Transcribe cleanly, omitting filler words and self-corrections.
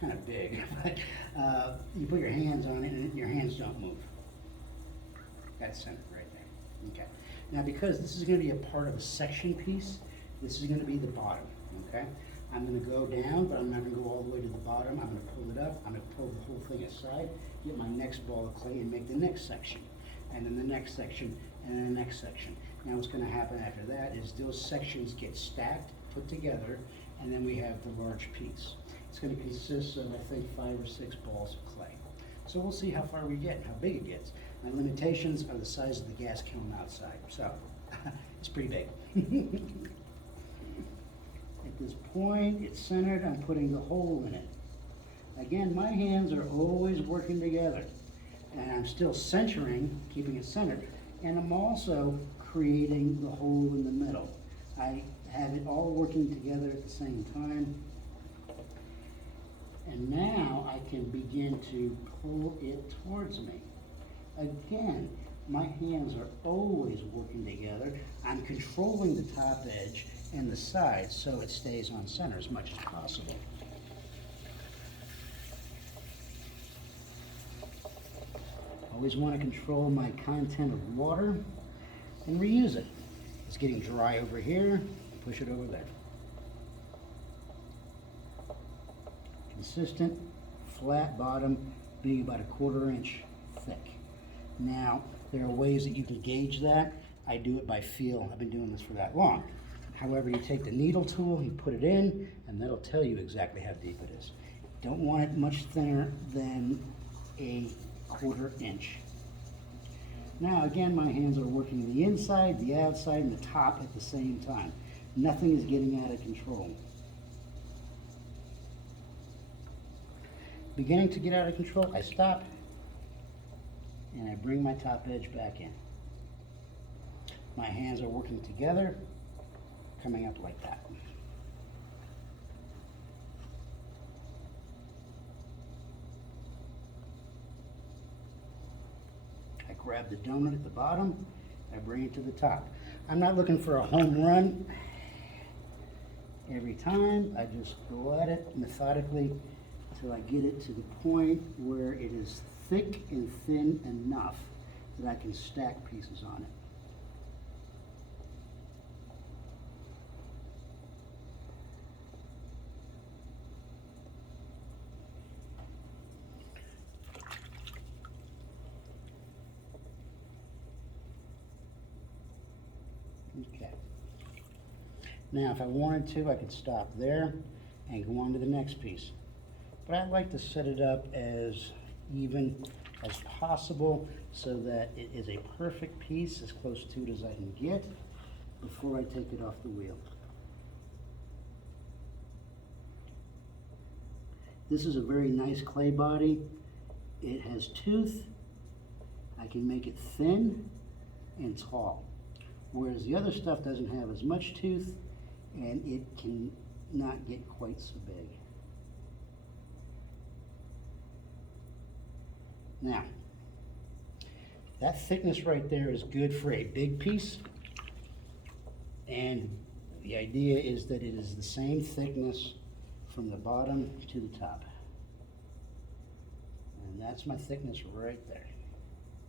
kind of big, but you put your hands on it and your hands don't move. That's centered right there. Okay. Now because this is going to be a part of a section piece, this is going to be the bottom. Okay. I'm going to go down, but I'm not going to go all the way to the bottom. I'm going to pull it up. I'm going to pull the whole thing aside, get my next ball of clay and make the next section. And then the next section, and then the next section. Now what's going to happen after that is those sections get stacked, put together, and then we have the large piece. It's going to consist of, I think, 5 or 6 balls of clay. So we'll see how far we get and how big it gets. My limitations are the size of the gas kiln outside, so it's pretty big. At this point, it's centered, I'm putting the hole in it. Again, my hands are always working together, and I'm still centering, keeping it centered, and I'm also creating the hole in the middle. I have it all working together at the same time. And now I can begin to pull it towards me. Again, my hands are always working together. I'm controlling the top edge and the sides so it stays on center as much as possible. Always want to control my content of water and reuse it. It's getting dry over here, push it over there. Consistent, flat bottom, being about 1/4 inch thick. Now, there are ways that you can gauge that. I do it by feel. I've been doing this for that long. However, you take the needle tool, you put it in, and that'll tell you exactly how deep it is. Don't want it much thinner than 1/4 inch. Now, again, my hands are working the inside, the outside, and the top at the same time. Nothing is getting out of control. Beginning to get out of control, I stop and I bring my top edge back in. My hands are working together, coming up like that. I grab the donut at the bottom, I bring it to the top. I'm not looking for a home run every time. I just go at it methodically until I get it to the point where it is thick and thin enough that I can stack pieces on it. Okay. Now, if I wanted to, I could stop there and go on to the next piece. But I like to set it up as even as possible so that it is a perfect piece, as close to it as I can get, before I take it off the wheel. This is a very nice clay body. It has tooth. I can make it thin and tall, whereas the other stuff doesn't have as much tooth and it can not get quite so big. Now, that thickness right there is good for a big piece, and the idea is that it is the same thickness from the bottom to the top. And that's my thickness right there.